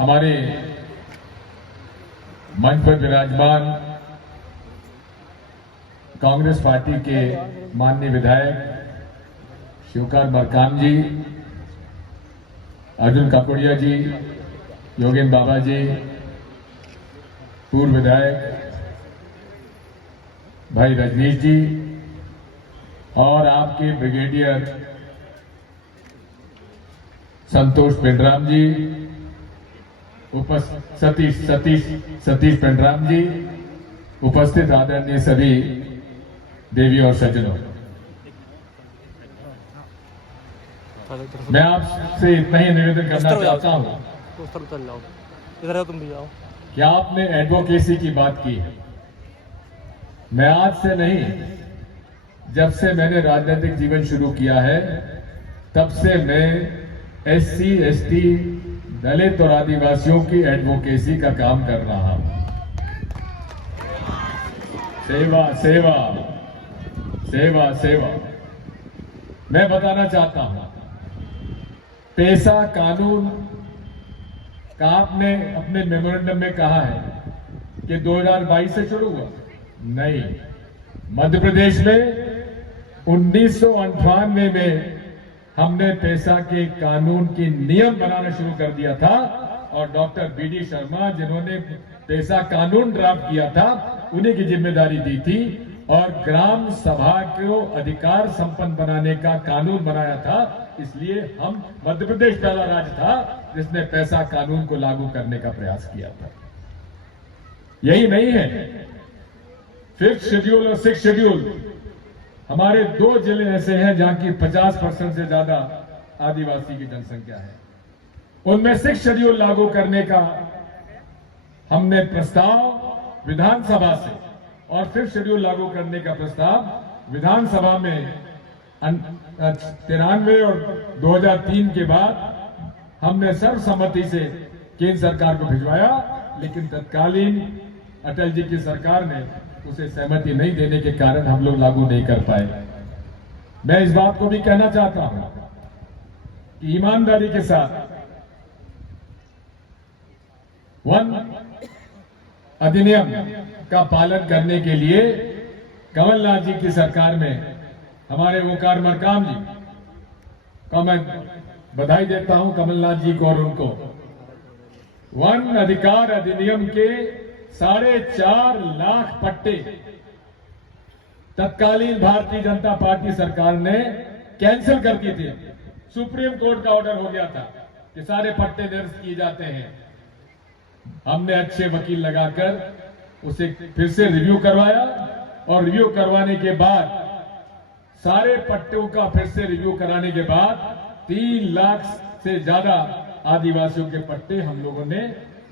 हमारे मंच पर विराजमान कांग्रेस पार्टी के माननीय विधायक शिवकार मरकाम जी, अर्जुन काकोड़िया जी, योगेन बाबा जी, पूर्व विधायक भाई रजनीश जी और आपके ब्रिगेडियर संतोष पेंड्राम जी, सतीश पेंड्राम जी, उपस्थित आदरणीय सभी देवी और सज्जनों, मैं आपसे इतना ही निवेदन करना चाहता हूं कि आपने एडवोकेसी की बात की है। मैं आज से नहीं, जब से मैंने राजनीतिक जीवन शुरू किया है तब से मैं एससी, एसटी, दलित और आदिवासियों की एडवोकेसी का काम कर रहा हूं। सेवा सेवा सेवा सेवा। मैं बताना चाहता हूं, पेशा कानून का आपने अपने मेमोरेंडम में कहा है कि 2022 से शुरू हुआ। नहीं, मध्य प्रदेश में 1998 में हमने पेशा के कानून की नियम बनाना शुरू कर दिया था और डॉक्टर बीडी शर्मा, जिन्होंने पेशा कानून ड्राफ्ट किया था, उन्हीं की जिम्मेदारी दी थी और ग्राम सभा को अधिकार संपन्न बनाने का कानून बनाया था। इसलिए हम मध्य प्रदेश पहला राज्य था जिसने पेशा कानून को लागू करने का प्रयास किया था। यही नहीं है, 5th शेड्यूल और 6th शेड्यूल, हमारे 2 जिले ऐसे हैं जहां की 50% से ज्यादा आदिवासी की जनसंख्या है। उनमें 6th शेड्यूल लागू करने का हमने प्रस्ताव विधानसभा से और 5th शेड्यूल लागू करने का प्रस्ताव विधानसभा में 93 और 2003 के बाद हमने सर्वसम्मति से केंद्र सरकार को भिजवाया, लेकिन तत्कालीन अटल जी की सरकार ने उसे सहमति नहीं देने के कारण हम लोग लागू नहीं कर पाए। मैं इस बात को भी कहना चाहता हूं कि ईमानदारी के साथ वन अधिनियम का पालन करने के लिए कमलनाथ जी की सरकार में हमारे वकार मरकाम जी का मैं बधाई देता हूं, कमलनाथ जी को और उनको। वन अधिकार अधिनियम के 4.5 लाख पट्टे तत्कालीन भारतीय जनता पार्टी सरकार ने कैंसिल कर दिए थे। सुप्रीम कोर्ट का ऑर्डर हो गया था कि सारे पट्टे निरस्त किए जाते हैं। हमने अच्छे वकील लगाकर उसे फिर से रिव्यू करवाया और रिव्यू करवाने के बाद सारे पट्टों का फिर से रिव्यू कराने के बाद 3 लाख से ज्यादा आदिवासियों के पट्टे हम लोगों ने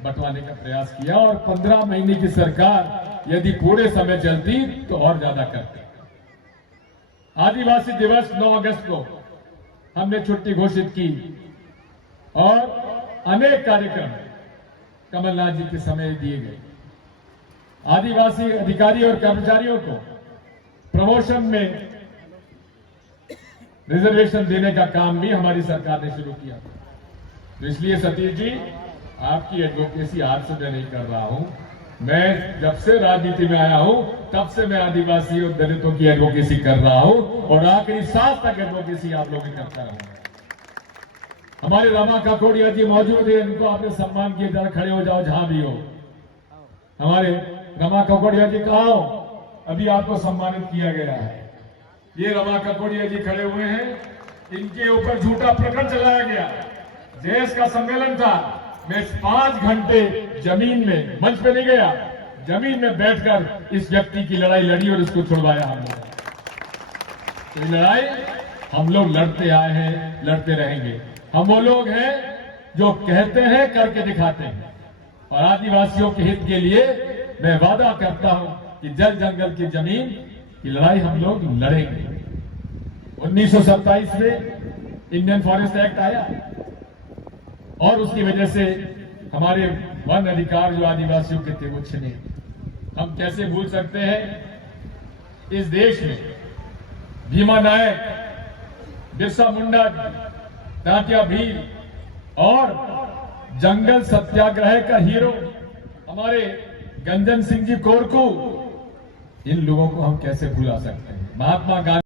बंटवाने का प्रयास किया और 15 महीने की सरकार यदि पूरे समय चलती तो और ज्यादा करती। आदिवासी दिवस 9 अगस्त को हमने छुट्टी घोषित की और अनेक कार्यक्रम कमलनाथ जी के समय दिए गए। आदिवासी अधिकारी और कर्मचारियों को प्रमोशन में रिजर्वेशन देने का काम भी हमारी सरकार ने शुरू किया। तो इसलिए सतीश जी, आपकी एडवोकेसी आज से मैं नहीं कर रहा हूं। मैं जब से राजनीति में आया हूं तब से मैं आदिवासी और दलितों की एडवोकेसी कर रहा हूं और आखिरी सांस तक एडवोकेसी आप लोग करता रहूंगा। हमारे रमा काकोड़िया जी मौजूद है, इनको आपने सम्मान किया, जरा खड़े हो जाओ जहां भी हो। हमारे रमा काकोड़िया जी कहाँ हो? अभी आपको सम्मानित किया गया है। ये रमा काकोड़िया जी खड़े हुए हैं, इनके ऊपर झूठा प्रकरण चलाया गया। देश का सम्मेलन था, मैं 5 घंटे जमीन में, मंच पे नहीं गया, जमीन में बैठकर इस व्यक्ति की लड़ाई लड़ी और इसको छुड़वाया हम लोग। तो ये लड़ाई हम लोग लड़ते आए हैं, लड़ते रहेंगे। हम वो लोग हैं जो कहते हैं, करके दिखाते हैं। और आदिवासियों के हित के लिए मैं वादा करता हूं कि जल जंगल की जमीन की लड़ाई हम लोग लड़ेंगे। 1927 में इंडियन फॉरेस्ट एक्ट आया और उसकी वजह से हमारे वन अधिकार जो आदिवासियों के थे वो छिने। हम कैसे भूल सकते हैं, इस देश में भीमा नायक, बिरसा मुंडा, तात्या भील और जंगल सत्याग्रह का हीरो हमारे गंजन सिंह जी कोरकू, इन लोगों को हम कैसे भुला सकते हैं। महात्मा गांधी